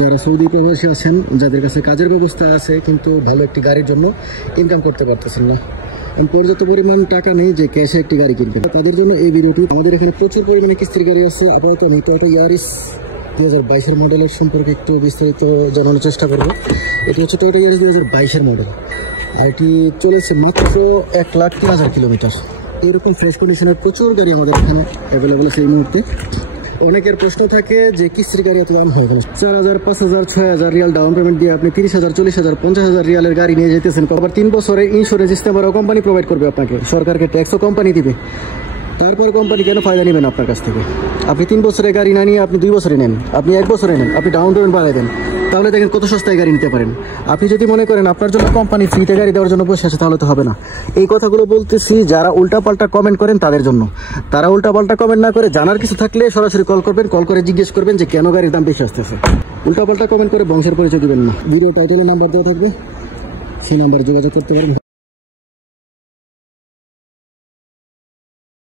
যারা সৌদি প্রবাসী আছেন, যাদের কাছে কাজের ব্যবস্থা আছে কিন্তু ভালো একটি গাড়ির জন্য ইনকাম করতে পারতেছেন না, পর্যাপ্ত পরিমাণ টাকা নেই যে ক্যাশে একটি গাড়ি কিনবেন, তাদের জন্য এই ভিডিওটি। আমাদের এখানে প্রচুর পরিমাণে কিস্তির গাড়ি আছে। আপাতত আমি টয়োটা ইয়ারিস 2022-এর মডেলের সম্পর্কে একটু বিস্তারিত জানানোর চেষ্টা করব। এটি হচ্ছে টয়োটা ইয়ারিস 2022-এর মডেল, আর এটি চলেছে মাত্র 1,03,000 কিলোমিটার। এরকম ফ্রেশ কন্ডিশনের প্রচুর গাড়ি আমাদের এখানে অ্যাভেলেবেল আছে এই মুহূর্তে। অনেকের প্রশ্ন থাকে যে কিস্তির গাড়ি এত দাম হয় কেন? 4,000, 5,000, 6,000 রিয়াল ডাউন পেমেন্ট দিয়ে আপনি 30,000, 40,000, 50,000 রিয়ালের গাড়ি নিয়ে যেতেছেন। আবার 3 বছরের ইন্স্যুরেন্স ইস্তেমারও কোম্পানি প্রোভাইড করবে আপনাকে, সরকারকে ট্যাক্সও কোম্পানি দিবে। তারপর কোম্পানি কেন ফায়দা নেবেন আপনার কাছ থেকে? আপনি 3 বছরের গাড়ি না নিয়ে আপনি 2 বছরে নেন, আপনি 1 বছরে নেন, আপনি ডাউন পেমেন্ট বাড়াই দেন, তাহলে দেখেন কত সস্তায় গাড়ি নিতে পারেন। আপনি যদি মনে করেন আপনার জন্য কোম্পানি ফ্রিতে গাড়ি দেওয়ার জন্য বসে আছে, তাহলে তো হবে না। এই কথাগুলো বলতেছি যারা উল্টাপাল্টা কমেন্ট করেন তাদের জন্য। তারা উল্টাপাল্টা কমেন্ট না করে জানার কিছু থাকলে সরাসরি কল করবেন, কল করে জিজ্ঞেস করবেন যে কেন গাড়ির দাম বেশি আসতেছে। উল্টাপাল্টা কমেন্ট করে বংশের পরিচয় দিবেন না। ভিডিও টাইটেলে নাম্বার দেওয়া থাকবে, সেই নাম্বারে যোগাযোগ করতে পারেন।